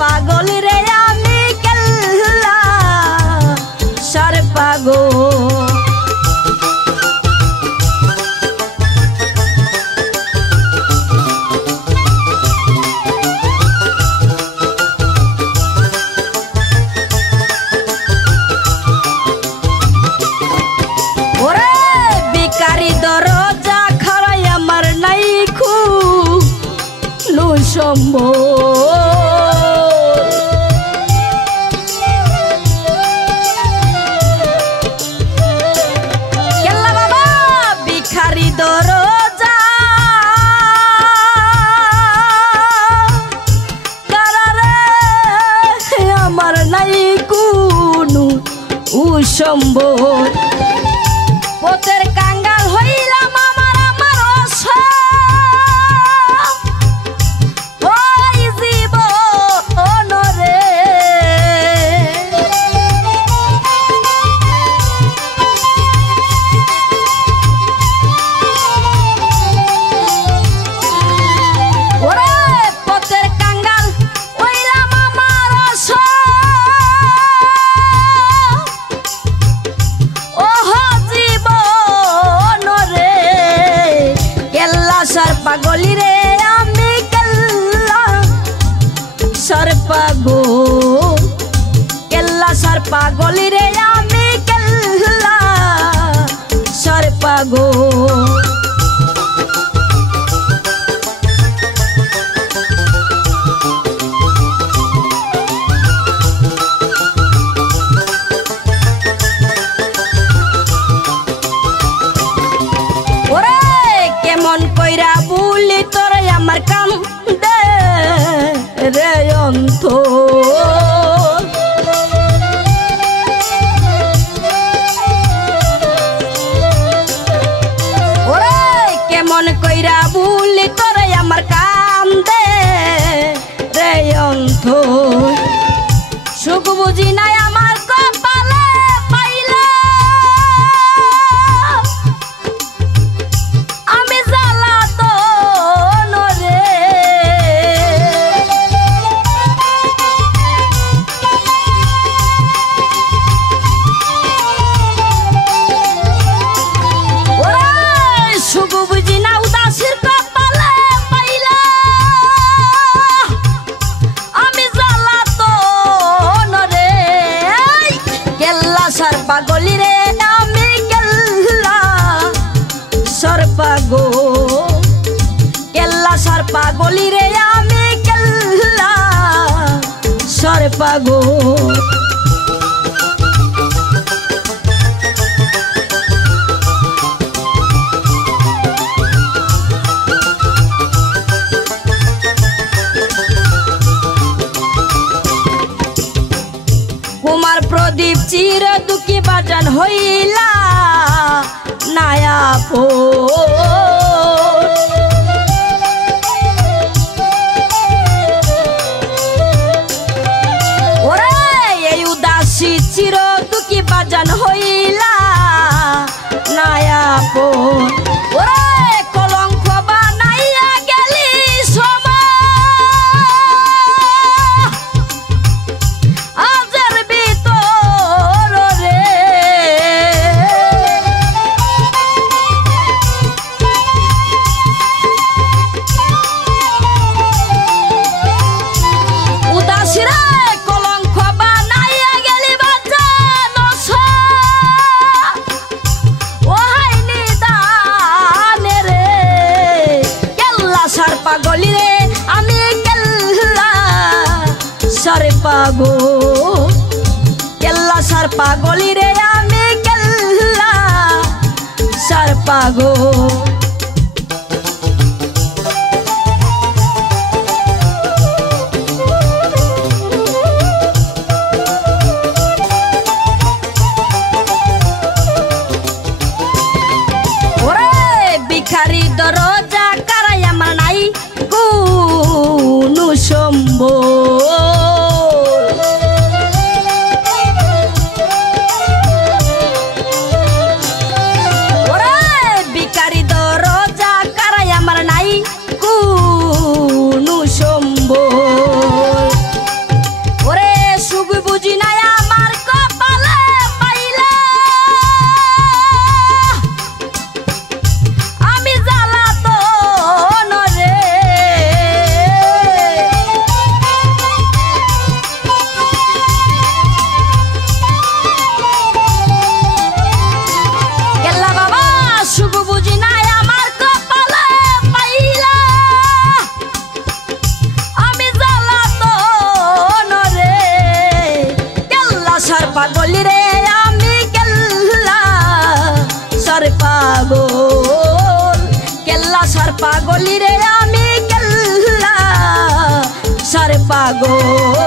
পাগল রে আমি কেল্লা সার পাগল। কেল্লা বাবা ভিখারি দরজা কারারে আমার নাই কোনো সম্বল। পথের কাঙ্গাল হইলাম আমার পাগলি রে আমি কেল্লা সার পাগল। কেল্লা সার পাগলি রে আমি কেল্লা সার পাগল। কেমন কইরা বলি তোর আমার কাম দে রে অন্ত। ওরে কেমন কইরা বলি তোর আমার কাম দে রে অন্ত। সুখ বুঝি নাই আমার কপালে পাইলে পাগলি রে আমি কেল্লা সার পাগল। কেল্লা সার পাগলি রে আমি কেল্লা সার পাগল। কুমার প্রদীপ চির দুঃখী বাজান হইলা নায়া পো। ওরে এই উদাসী চির দুঃখী বাজান হইলা নায়া পো। ওরে কলঙ্ক বানাইয়া গেলি পাগলি রে আমি কেল্লা সার পাগল। কেল্লা সার পাগলি রে আমি কেল্লা সার পাগল। ওরে ভিখারি দরজা কারাই আমার নাই কোনো সম্বল। ওরে ভিখারি পাগলি রে আমি কেল্লা সার পাগল কেল্লা সার পাগলি রে আমি কেল্লা সার পাগল